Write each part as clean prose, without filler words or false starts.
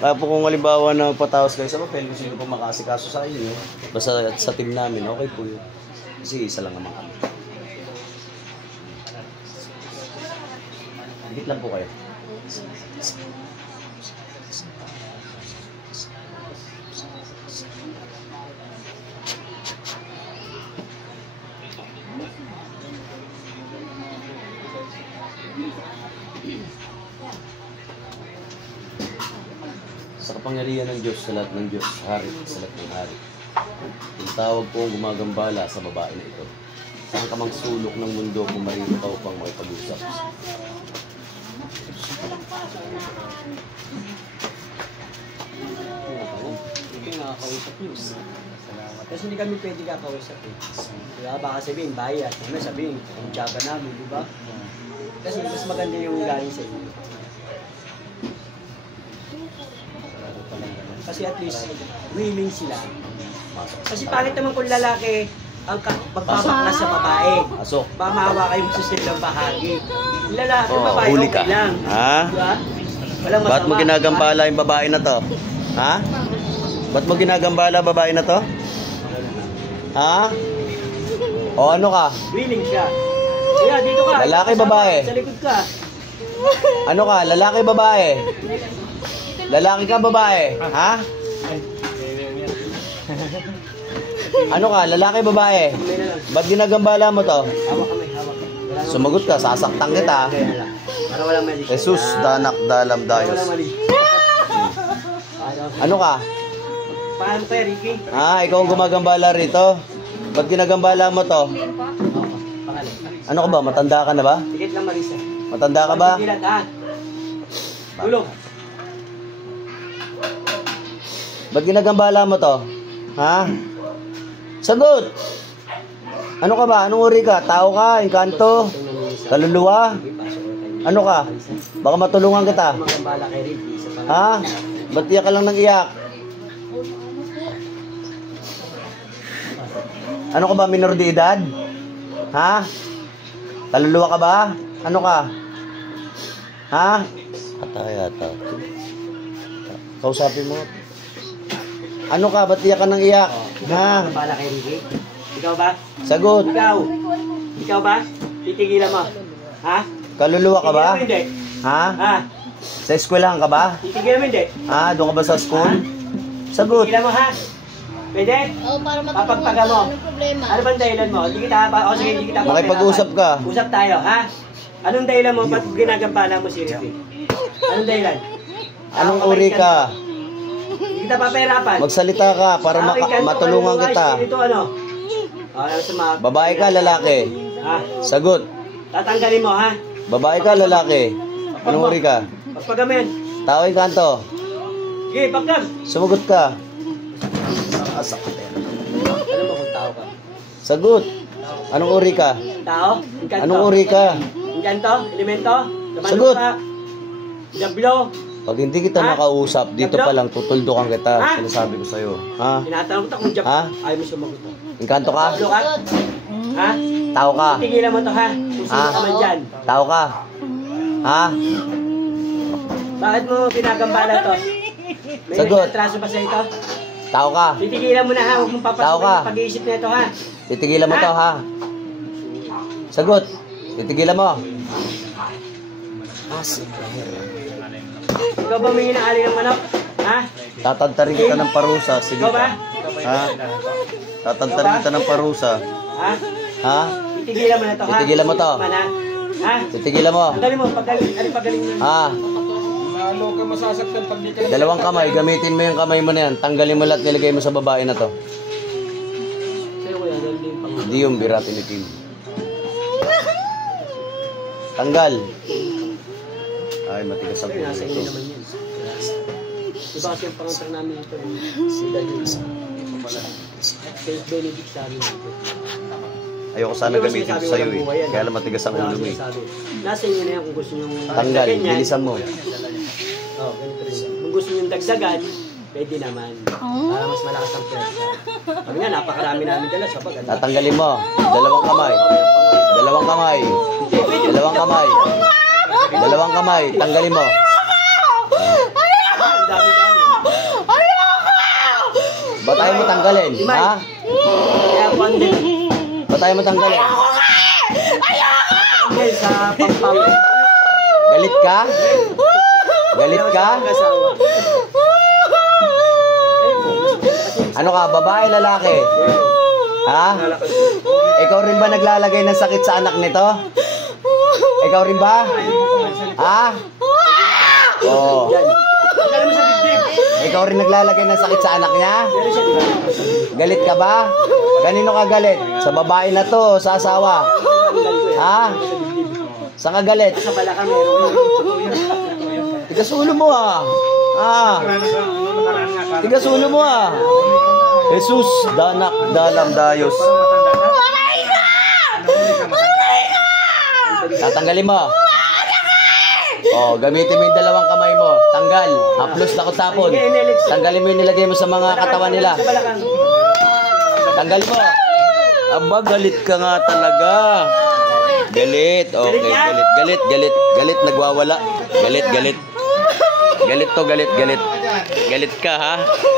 Kaya po kung halimbawa na patawas kayo sa papel, kung sino po makasikaso sa inyo, basta sa team namin, okay po yun. Kasi isa lang naman kami. Higit lang po kayo. Sa kapangyarihan ng Diyos, sa lahat ng Diyos, hari, sa lahat ng hari. Yung tawag po ang gumagambala sa babae na ito. Saan ka mang sulok ng mundo kung marito pang makipag-usap. Hindi nakakausap niyo. Salamat. Kasi hindi kami pwede kakausap eh. Diba? Baka sabihin, bayad. Ano sabihin, ang tiyaba namin, di ba? Kasi mas maganda yung galing sa inyo. Kasi at least, willing sila. Kasi pangit naman kung lalaki ang magpapaklas sa babae. Asok. Pamahawa kayong susunod ng bahagi. Yung lalaki, Oh, babae, huli okay ka. lang. Ha? Diba? Walang masama. Ba't mo ginagambala yung babae na to? Ha? Ba't mo ginagambala babae na to? Ha? O ano ka? Willing siya. Kaya dito ka. Lalaki, kasama, babae? Sa likod ka. Ano ka? Lalaki, babae? Lalaki ka, babae? Ha? Ano ka? Lalaki, babae? Kamay na lang. Ba't ginagambala mo to? Hawak kami, hawak. Wala nang- Sumagot ka, sasaktan kita. Kaya lang. Para walang mali. Jesus, danak, dalam, Para dayos. walang mali. Ano ka? Paano kaya, Ricky? Ha? Ikaw ang gumagambala rito? Ba't ginagambala mo to? Pangalan. Ano ka ba? Matanda ka na ba? Tikit lang, Marisa. Matanda ka ba? Pagkikilat, ha? Tulog. Ba't ginagambala mo to? Ha? Sagot! Ano ka ba? Anong uri ka? Tao ka? Engkanto? Kaluluwa? Ano ka? Baka matulungan kita. Magambala kay Ricky. Sa pangalan. Ha? Ba't iyak ka lang ng iyak? Ano ka ba? Minor de edad? Ha? Kaluluwa ka ba? Ano ka? Ha? Ata. Kausapin mo. Ano ka? Ba't iyak ka ng iyak? Ha? Magambala kay Ricky. Ikaw ba? Sagot. Ikaw. Ikaw ba? Titigilan mo. Ha? Kaluluwa ka ba? Titigilan mo hindi. Ha? Ha? Sa eskwelahan ka ba? Titigilan mo hindi. Ha? Doon ka ba sa school? Sagot. Titigilan mo, ha? Pwede? Oo, para Papagpaga mo. Anong problema? Ano bang dahilan mo? Hindi kita pa. O sige, hindi kita pa. Makipag-usap ka. Usap tayo, ha? Anong dahilan mo? Ba't ginagambala mo si Ricky? Anong dahilan? Anong uri ka? Hindi kita papahirapan. Magsalita ka para matulungan kita. Ito ano? Ano sa mga... Babae ka, lalaki? Ha? Sagot. Tatanggalin mo, ha? Babae ka, lalaki? Anong uri ka? Pagpagamin. Tao, engkanto? Sige, pagkag. Sumagot ka. Ano mo kung tao ka? Sagot. Anong uri ka? Tao? Inkanto? Anong uri ka? Inkanto? Elemento? Sagot. Jablo? Pag hindi kita Ha? nakausap, dito pa lang tutuldukan kita. Ha? Sinasabi ko sa'yo. Ha? Tinatanong kita kung jablo. Ha? Ayaw mo sumagot. Engkanto ka? Jablo ka? Ha? Tao ka? Tigilan mo to, ha? Kung sino Ha? ka man dyan. Tao ka? Ha? Bakit mo pinagambala to? May Sagot. nagtatraso ba sa ito? Tao ka? Titigilan mo na, ha? Huwag mong Tao ka. papasukin ang pag-iisip na ito, ha? Titigilan mo to, ha? Sagot. Titigilan mo. Ikaw ba may inaali ng manok? Ha? Tatantarin kita ng parusa. Sige Ikaw ba? ka. Ha? Tatantarin kita ng parusa. Ha? Ha? Titigilan mo na to, ha? Titigilan mo to. Man, ha? Ha? Titigilan mo. Pagaling mo, pagaling mo. Ha? Lalo ka masasaktan pag di ka Dalawang kamay. Gamitin mo yung kamay mo na yan. Tanggalin mo lahat. Nilagay mo sa babae na to. Sa'yo kuya, dahil din pang... Hindi yung bira tinitin. Tanggal. Ay, matigas ang Nasa inyo ulo naman ito. yun. Diba kasi yung pangantar namin ito, si Daniel. Saint Benedict sa amin ito. Ayoko sana gamitin ito sa'yo eh. Kaya lang matigas ang ulo mo eh. Nasa inyo na yan kung gusto nyo Tanggal. dagdagan yan. Bilisan mo. Oh, ganito rin. Kung gusto nyo dagdagan, pwede naman. Para mas malakas ang pwersa. Kami nga, napakarami namin dala sa pag. Tatanggalin mo. Dalawang kamay. Dalawang kamay. Dalawang kamay. Dalawang kamay. Tanggalin mo. Ang dami-dami. tanggalin? Ha? Kaya po ang din. Ba't ayaw mo tanggalin? Dahil sa pampam. Galit ka? Galit ka? Ano ka, babae, lalaki? Ha? Ikaw rin ba naglalagay ng sakit sa anak nito? Ikaw rin ba? Ha? Oo. Ikaw rin naglalagay ng sakit sa anak niya? Galit ka ba? Kanino ka galit? Sa babae na to, sa asawa? Ha? Saan ka galit? Sa balakang meron. Tigas ulo mo ah. Ah. Tigas ulo mo ah. Jesus, danak, dalam, dayos. Tatanggalin mo. Oh, gamitin mo yung dalawang kamay mo. Tanggal. Haplos na ko tapon. Tanggalin mo yung nilagay mo sa mga katawan nila. Sa balakang. Tanggalin mo. Aba, galit ka nga talaga. Galit. Okay, galit, galit, galit. Galit, nagwawala. Galit, galit. Galit to, galit, galit. Galit ka ha.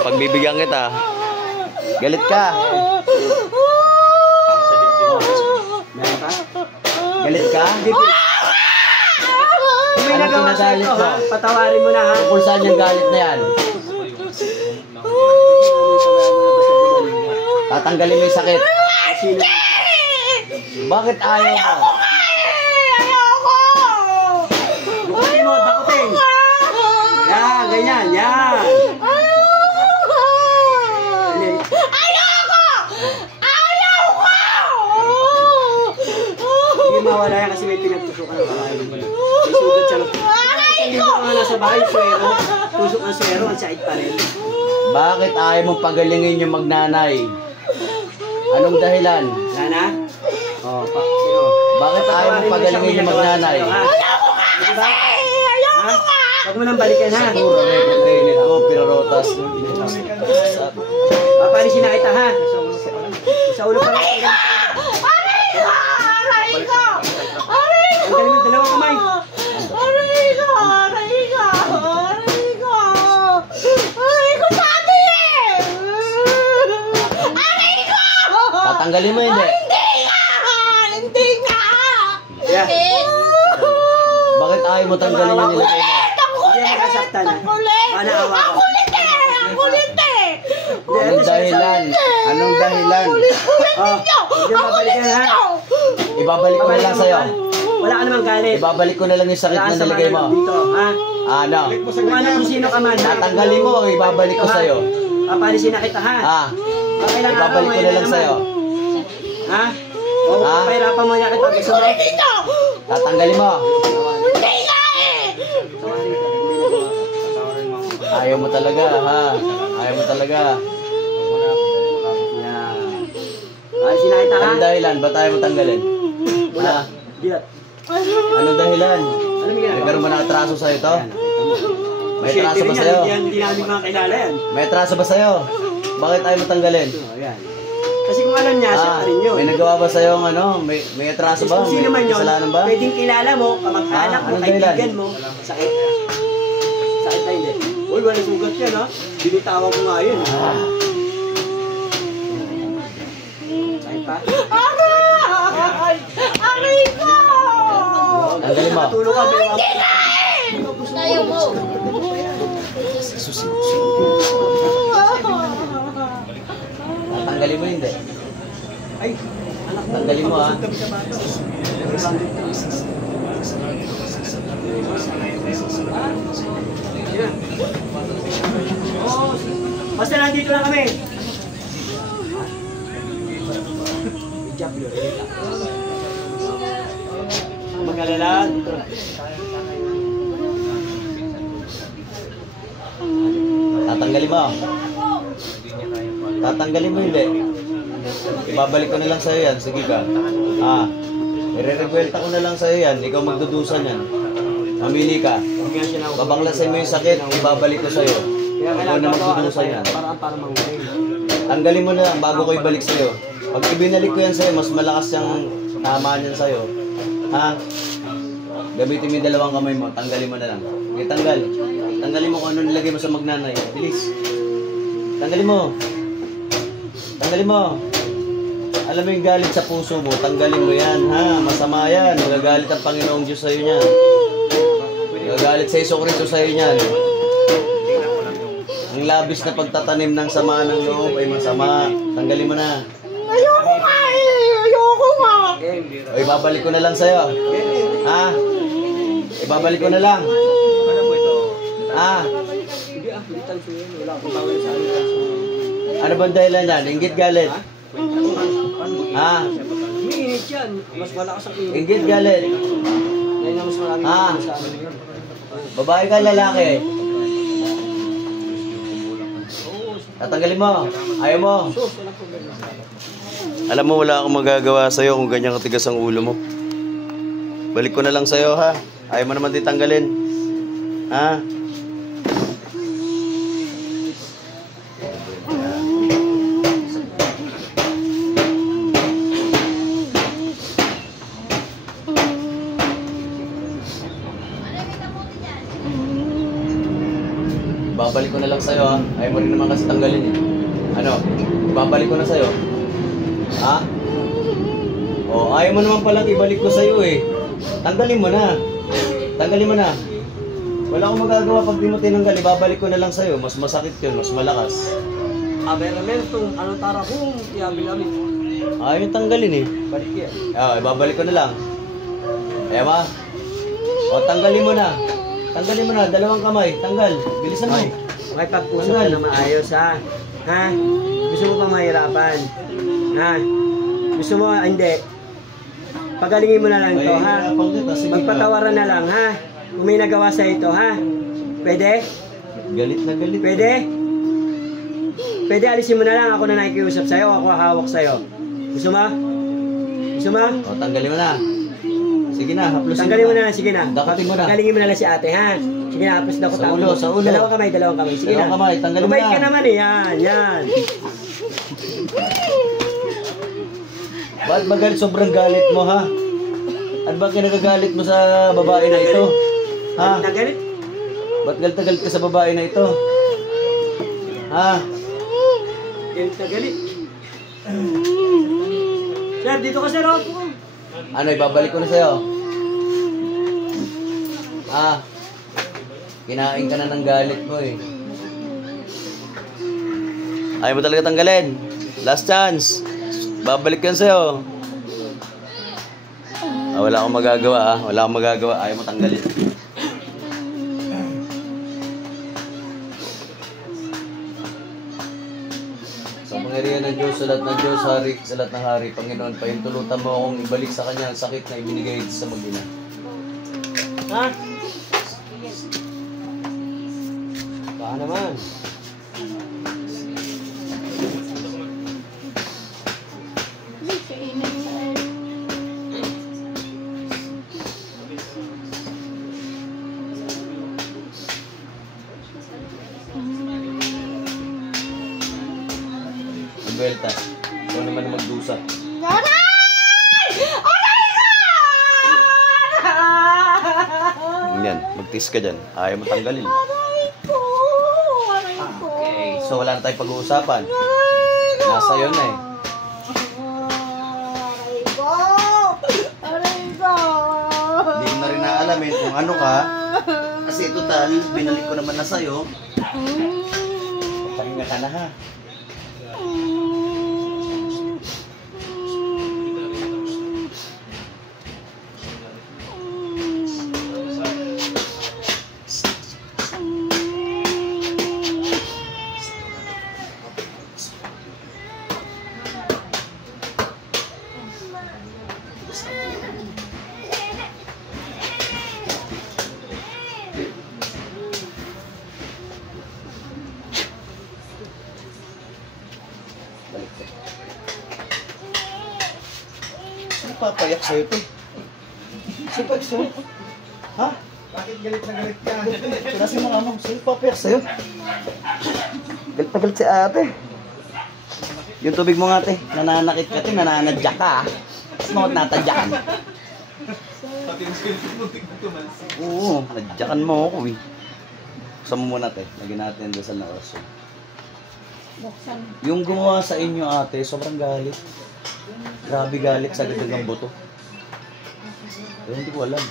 Pagbibigyan kita. Galit ka. Meron ka? Galit ka? Kung may Anong nagawa sa pinagalit ito, mo? ha? Patawarin mo na, ha? Kung saan yung galit na yan? Tatanggalin mo yung sakit. Bakit ayaw mo? Bukutin mo, dakutin. Yan, ganyan, yan. Hindi mawala yan kasi may pinagtusukan ng kalahin mo. May sugat siya ng hindi mo nga nasa bahay, swero. Tusok ang swero, ang sakit pa rin. Bakit ayaw mong pagalingin yung magnanay? Anong dahilan? Nana? Oh, sino? Bakit ayaw mong pagalingin yung magnanay? Diba? Ha? Huwag mo nang balikan, ha? Puro may container ko, pirotas. Papalisin na kita, ha? Sa ulo pa lang. Ang galing ng dalawang kamay. Tatanggalin mo hindi? Yeah. Bakit ayaw mo tanggalin yung nilagay mo? Hindi yan makasaktan, ha? Panaawa ko. Anong dahilan? Anong dahilan? Oh, hindi mo babalikan, ha? Ibabalik ko na lang sa'yo. Wala ka namang galit. Ibabalik ko na lang yung sakit Wala na ka sa nilagay mo. mga dito, ha? Ano? Kung ano kung sino ka man, ha? Tatanggalin mo o ibabalik ko sa'yo? Papalisin na kita, ha? Ah, Pakailang araw, ibabalik ko ngayon na lang naman. sa'yo. Ha? O, Ha? pahirapan mo niya kita. Gusto mo? Tatanggalin mo. Ayaw mo talaga, ha? Ayaw mo talaga. Yan. Palisin na kita, ha? Anong dahilan? Ba't ayaw mo tanggalin? Wala. Ha? Dilat. Anong dahilan? Ano may ginagawa? Nagkaroon ba ng atraso sa'yo to? May Shit, atraso ba yan, sa'yo? Hindi namin mga kilala yan. May atraso ba sa'yo? Bakit ayaw mo tanggalin? Oh, yan. Kasi kung alam niya, siya pa rin yun. May nagawa ba sa'yo ng ano? May atraso ba? Kung sino man May yun, kasalanan ba? pwedeng kilala mo, kamag-anak mo, anong dahilan? kaibigan mo, sakit. Sakit pa hindi. Uy, wala sugat yan, ha? Binitawan ko nga yun. Sakit pa? Tanggalin mo. Natulog ka, pero Tayo mo. Tanggalin mo hindi. ay, anak mo. Tanggalin mo, ha? Kami sa bata. Yan. Oh, basta nandito lang kami. Job, Loretta. Mag-alala, dito lang. Tatanggalin mo. Tatanggalin mo hindi. Ibabalik ko na lang sa'yo yan. Sige ka. I-re-revuelta ko na lang sa'yo yan. Ikaw magdudusan yan. Mamili ka. Bigyan siya ng Babaklasin mo yung sakit. Ibabalik ko sa'yo. Kaya Ikaw kailangan na gagawa ka magdudusan sa'yo. yan. Para manguling. Tanggalin mo na lang bago ko ibalik sa'yo. Pag ibinalik ko yan sa'yo, mas malakas yung tamaan yan sa'yo. Ha? Gamitin mo yung dalawang kamay mo. Tanggalin mo na lang. Okay, tanggal. Tanggalin mo kung ano nilagay mo sa magnanay. Bilis. Tanggalin mo. Tanggalin mo. Alam mo yung galit sa puso mo, tanggalin mo yan, ha? Masama yan. Magagalit ang Panginoong Diyos sa'yo niyan. Magagalit sa Iso Kristo sa'yo niyan. Ang labis na pagtatanim ng sama ng loob ay masama. Tanggalin mo na. Ayoko nga eh. Ayoko nga. O, ibabalik ko na lang sa'yo. Ha? Ibabalik ko na lang. Ha? Hindi hindi tanso yun. Wala akong bawal sa amin. Ano ba ang dahilan yan? Inggit galit? Ha? Umiinit yan. Mas malakas ang init. Inggit galit? Yan ang mas maraming Ah. sa amin yun. Babae ka, lalaki? Tatanggalin mo. Ayaw mo. Sus, walang problema. Alam mo, wala akong magagawa sa'yo kung ganyan katigas ang ulo mo. Balik ko na lang sa'yo, ha? Ayaw mo naman ditanggalin. Ha? Babalik ko na lang sa'yo, ha? Ayaw mo rin naman kasi tanggalin, eh. Ano? Babalik ko na sa'yo. Ha? O, ayaw mo naman palang ibalik ko sa'yo, eh. Tanggalin mo na. Tanggalin mo na. Wala akong magagawa pag di mo tinanggal. Ibabalik ko na lang sa'yo. Mas masakit yun, mas malakas. Aberamento, anong tara kung iyabil namin. Ayaw yung tanggalin, eh. Balik yan. Ibabalik ko na lang. Ayaw ma? O, tanggalin mo na. Tanggalin mo na. Dalawang kamay. Tanggal. Bilisan mo. Okay, pag-usap ka na maayos, ha? Ha? Gusto mo pa mahirapan? Ha? Gusto mo, hindi. Pagalingin mo na lang ito, ha? Mahirapan kita. Sige na. Magpatawaran na lang, ha? Kung may nagawa sa ito, ha? Pwede? Galit na galit. Pwede? Pwede, alisin mo na lang. Ako na nakikiusap sa'yo, ako hawak sa'yo. Gusto mo? Gusto mo? O, tanggalin mo na. Sige na, haplusin Tanggalin mo na lang, sige na. Dakutin mo na. Pagalingin mo na lang si ate, ha? Sige na, hapos na ko. Sa ulo, sa ulo. Dalawang kamay. Sige Dalawang na. kamay, tanggalin mo Mabait na. ka naman, eh. Yan. Ba't magalit? Sobrang galit mo, ha? Ano ba kinagagalit mo sa babae na ito? Ha? Nagalit? Ba't galit na galit ka sa babae na ito? Ha? Galit na galit. Sir, dito ka, sir, oh. Ano, ibabalik ko na sa'yo? Ha? Kinain ka na ng galit mo, eh. Ayaw mo talaga tanggalin. Last chance. Babalik yan sa'yo. Wala akong magagawa, ha? Wala akong magagawa. Ayaw mo tanggalin. Sa pangyarihan ng Diyos, sa lahat ng Diyos, hari, sa lahat ng hari, Panginoon, pahintulutan mo akong ibalik sa Kanya ang sakit na ibinigay sa mag-ina. Ha? Baka naman. Magwelta. Ikaw naman ang magdusa. Yan, magtis ka dyan. Ayaw mo tanggalin. Okay, so wala na tayong pag-uusapan. Nasa iyo na, eh. Hindi ko na rin naalamin kung ano ka. Kasi total, binalik ko naman na sa'yo. Pahinga ka na, ha? Sino papayak sa'yo ito? Sino papayak sa'yo? Ha? Bakit galit na galit ka? Sinasin mo nga mo. Sino papayak sa'yo? Galit na galit si ate. Yung tubig mo nga ate. Nananakit ka ate. Nananadyak ka, ha? Ano natadyakan? Oo, nadyakan mo ako, eh. Buksan mo muna ate. Lagyan natin ang dasal na orasyon. Buksan. Yung gumawa sa inyo ate, sobrang galit. Grabe galit sa gatagang buto. Eh, hindi ko alam.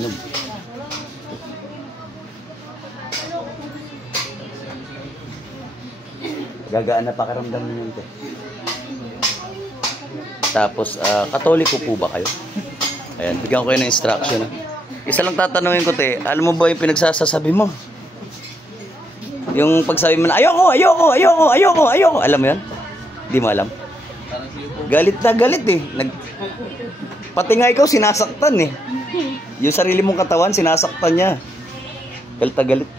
Ano? Gagaan na pakiramdam niyo yun. Tapos, katoliko po ba kayo? Ayan, bigyan ko kayo ng instruction. Isa lang tatanungin ko, te. Alam mo ba yung pinagsasasabi mo? Yung pagsabi mo na, ayoko. Alam mo yan? Di mo alam? Galit na galit eh. Pati nga ikaw sinasaktan eh. Yung sarili mong katawan, sinasaktan niya. Galit na galit.